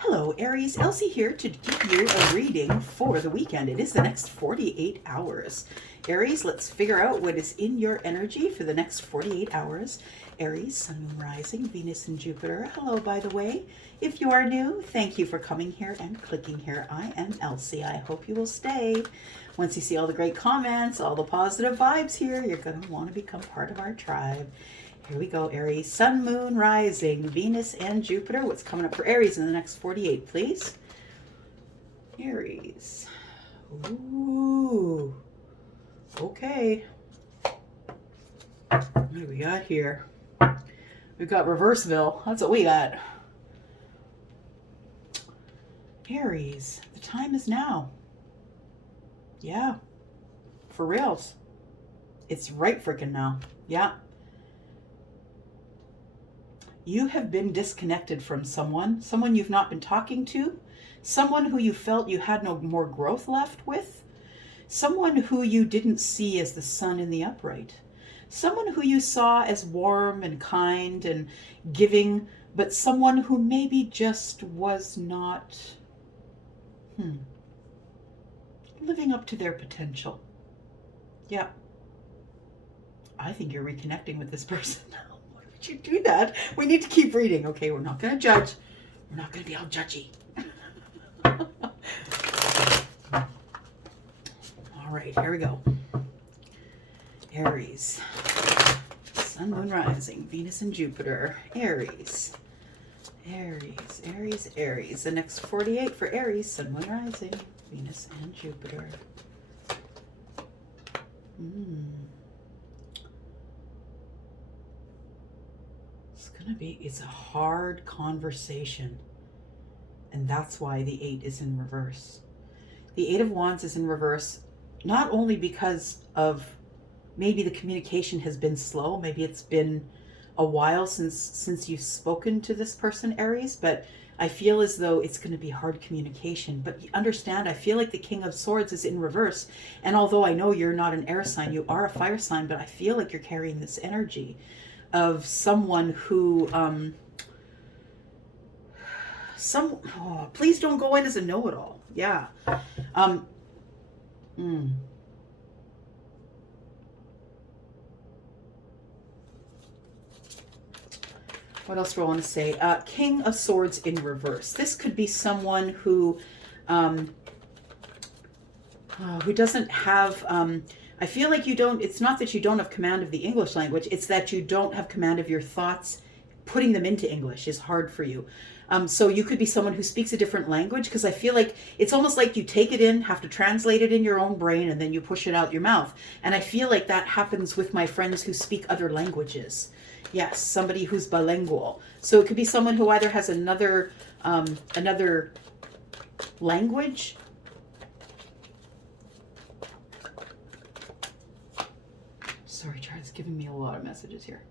Hello, Aries. Elsie here to give you a reading for the weekend. It is the next 48 hours. Aries, let's figure out what is in your energy for the next 48 hours. Aries, Sun, Moon, Rising, Venus, and Jupiter. Hello, by the way. If you are new, thank you for coming here and clicking here. I am Elsie. I hope you will stay. Once you see all the great comments, all the positive vibes here, you're going to want to become part of our tribe. Here we go, Aries. Sun, Moon, Rising, Venus, and Jupiter. What's coming up for Aries in the next 48, please? Aries. Ooh. Okay. What do we got here? We've got Reverseville. That's what we got. Aries. The time is now. Yeah. For reals. It's right freaking now. Yeah. You have been disconnected from someone you've not been talking to, someone who you felt you had no more growth left with, someone who you didn't see as the sun in the upright, someone who you saw as warm and kind and giving, but someone who maybe just was not living up to their potential. Yeah. I think you're reconnecting with this person now. You do that. We need to keep reading. Okay, we're not going to judge. We're not going to be all judgy. All right, here we go. Aries. Sun, Moon, Rising, Venus, and Jupiter. Aries. Aries, Aries, Aries. The next 48 for Aries. Sun, Moon, Rising, Venus, and Jupiter. It's a hard conversation, and that's why the 8 is in reverse. The 8 of Wands is in reverse, not only because of maybe the communication has been slow, maybe it's been a while since you've spoken to this person, Aries, but I feel as though it's going to be hard communication. But understand, I feel like the King of Swords is in reverse, and although I know you're not an air sign, you are a fire sign, but I feel like you're carrying this energy of someone who please don't go in as a know-it-all. Yeah. What else do I want to say? King of Swords in reverse. This could be someone who doesn't have I feel like you don't, it's not that you don't have command of the English language, it's that you don't have command of your thoughts. Putting them into English is hard for you. So you could be someone who speaks a different language, because I feel like it's almost like you take it in, have to translate it in your own brain, and then you push it out your mouth. And I feel like that happens with my friends who speak other languages. Yes, somebody who's bilingual. So it could be someone who either has another language. Sorry, Charlie's giving me a lot of messages here.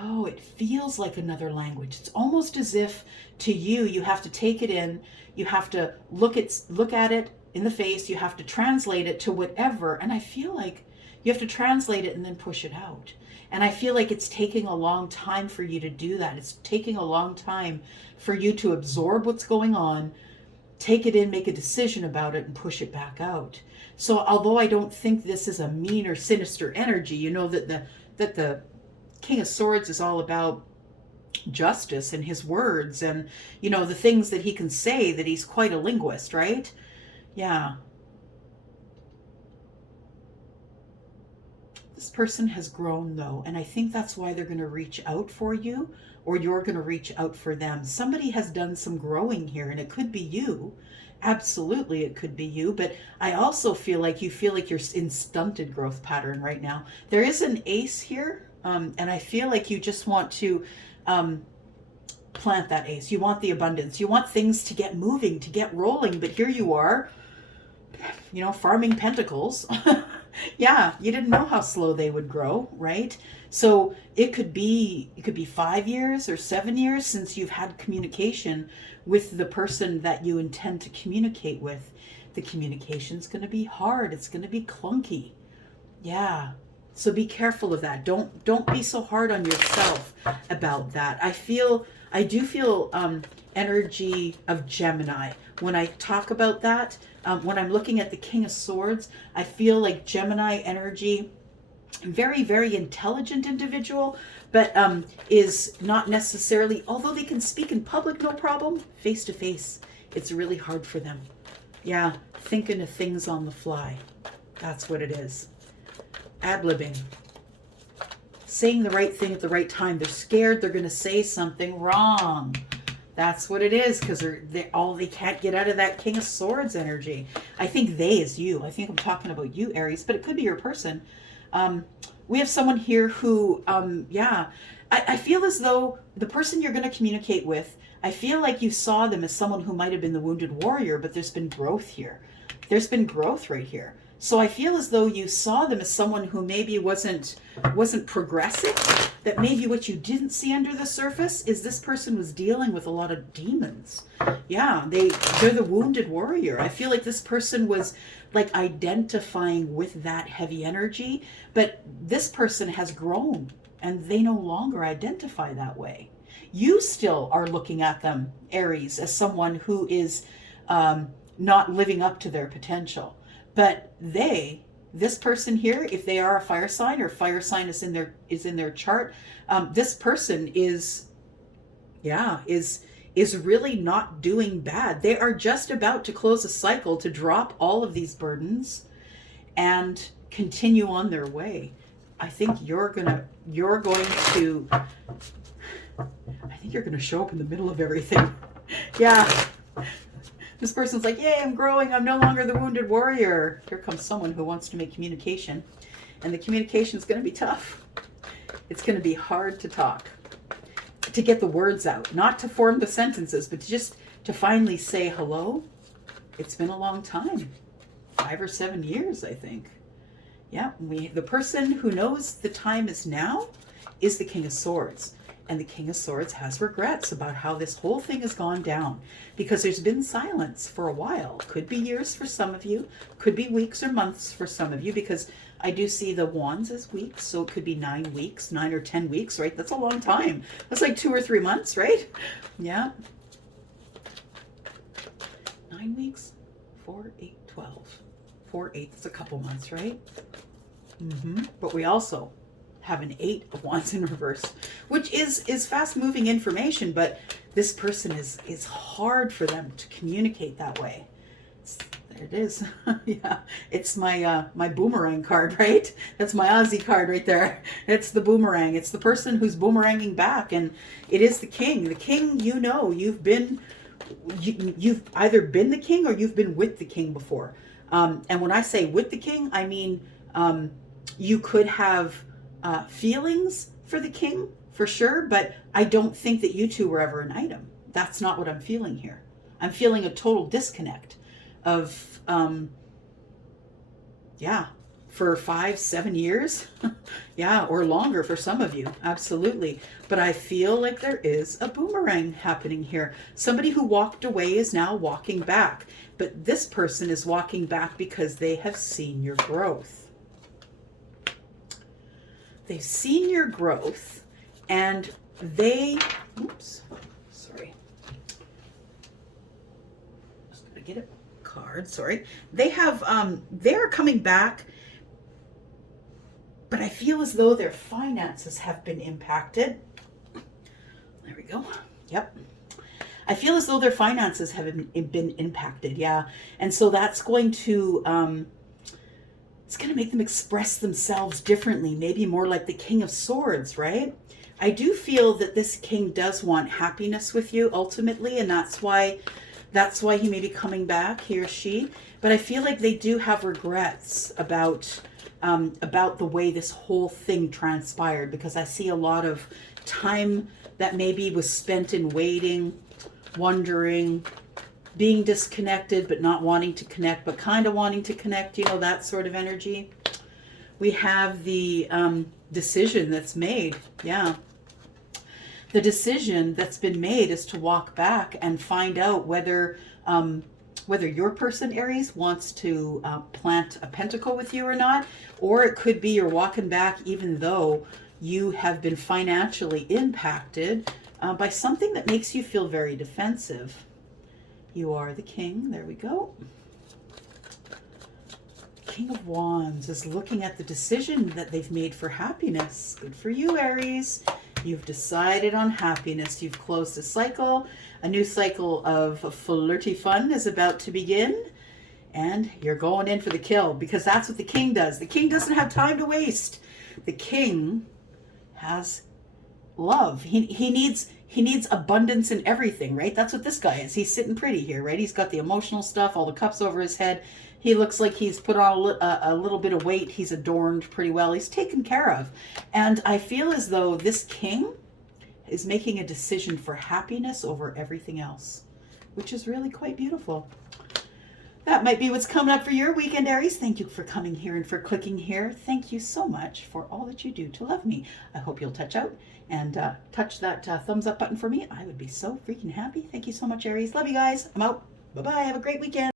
Oh, it feels like another language. It's almost as if to you, you have to take it in, you have to look at it in the face, you have to translate it to whatever. And I feel like you have to translate it and then push it out. And I feel like it's taking a long time for you to do that. It's taking a long time for you to absorb what's going on, take it in, make a decision about it, and push it back out. So although I don't think this is a mean or sinister energy, you know that the King of Swords is all about justice and his words, and you know the things that he can say, that he's quite a linguist, right? Yeah. This person has grown though, and I think that's why they're going to reach out for you, or you're going to reach out for them. Somebody has done some growing here, and it could be you. Absolutely, it could be you, but I also feel like you're in stunted growth pattern right now. There is an ace here, and I feel like you just want to plant that ace. You want the abundance. You want things to get moving, to get rolling, but here you are, you know, farming pentacles. Yeah, you didn't know how slow they would grow, right? So it could be 5 years or 7 years since you've had communication with the person that you intend to communicate with. The communication's going to be hard. It's going to be clunky. Yeah. So be careful of that. Don't be so hard on yourself about that. I do feel energy of Gemini when I talk about that. When I'm looking at the King of Swords, I feel like Gemini energy, very, very intelligent individual, but is not necessarily, although they can speak in public no problem, face to face, it's really hard for them. Yeah, thinking of things on the fly. That's what it is. Ad-libbing. Saying the right thing at the right time. They're scared they're going to say something wrong. That's what it is, because they can't get out of that King of Swords energy. I think they is you. I think I'm talking about you, Aries, but it could be your person. We have someone here who, I feel as though the person you're going to communicate with, I feel like you saw them as someone who might have been the wounded warrior, but there's been growth here. There's been growth right here. So I feel as though you saw them as someone who maybe wasn't progressive, that maybe what you didn't see under the surface is this person was dealing with a lot of demons. Yeah, they're the wounded warrior. I feel like this person was like identifying with that heavy energy, but this person has grown and they no longer identify that way. You still are looking at them, Aries, as someone who is not living up to their potential. But this person here, if they are a fire sign or fire sign is in their chart, this person is really not doing bad. They are just about to close a cycle to drop all of these burdens and continue on their way. I think you're going to show up in the middle of everything. Yeah. This person's like, yay, I'm growing. I'm no longer the wounded warrior. Here comes someone who wants to make communication. And the communication is going to be tough. It's going to be hard to talk, to get the words out, not to form the sentences, but just to finally say hello. It's been a long time, 5 or 7 years, I think. Yeah, the person who knows the time is now is the King of Swords. And the King of Swords has regrets about how this whole thing has gone down, because there's been silence for a while. Could be years for some of you, could be weeks or months for some of you, because I do see the wands as weeks, so it could be 9 weeks, 9 or 10 weeks, right? That's a long time. That's like 2 or 3 months, right? Yeah. 9 weeks, 4, 8, 12. 4, 8, that's a couple months, right? But we also have an 8 of Wands in reverse, which is fast moving information, but this person is hard for them to communicate that way. There it is. Yeah, it's my boomerang card, right? That's my Aussie card right there. It's the boomerang. It's the person who's boomeranging back, and it is the king. The king, you've either been the king or you've been with the king before. And when I say with the king, I mean you could have feelings for the king, for sure, but I don't think that you two were ever an item. That's not what I'm feeling here. I'm feeling a total disconnect of, for 5, 7 years, yeah, or longer for some of you, absolutely. But I feel like there is a boomerang happening here. Somebody who walked away is now walking back, but this person is walking back because they have seen your growth. They've seen your growth, and just gonna get a card, sorry. They're coming back, but I feel as though their finances have been impacted. There we go. Yep. I feel as though their finances have been impacted, yeah. And so that's going to, it's going to make them express themselves differently, maybe more like the King of Swords, right? I do feel that this king does want happiness with you ultimately, and that's why he may be coming back, he or she. But I feel like they do have regrets about the way this whole thing transpired, because I see a lot of time that maybe was spent in waiting, wondering, being disconnected, but not wanting to connect, but kind of wanting to connect, that sort of energy. We have the decision that's made. Yeah. The decision that's been made is to walk back and find out whether whether your person, Aries, wants to plant a pentacle with you or not, or it could be you're walking back even though you have been financially impacted by something that makes you feel very defensive. You are the king. There we go. King of Wands is looking at the decision that they've made for happiness. Good for you, Aries. You've decided on happiness. You've closed a cycle. A new cycle of flirty fun is about to begin. And you're going in for the kill, because that's what the king does. The king doesn't have time to waste. The king has love. He needs abundance in everything, right? That's what this guy is. He's sitting pretty here, right? He's got the emotional stuff, all the cups over his head. He looks like he's put on a little bit of weight. He's adorned pretty well. He's taken care of. And I feel as though this king is making a decision for happiness over everything else, which is really quite beautiful. That might be what's coming up for your weekend, Aries. Thank you for coming here and for clicking here. Thank you so much for all that you do to love me. I hope you'll touch out and touch that thumbs up button for me. I would be so freaking happy. Thank you so much, Aries. Love you guys. I'm out. Bye-bye. Have a great weekend.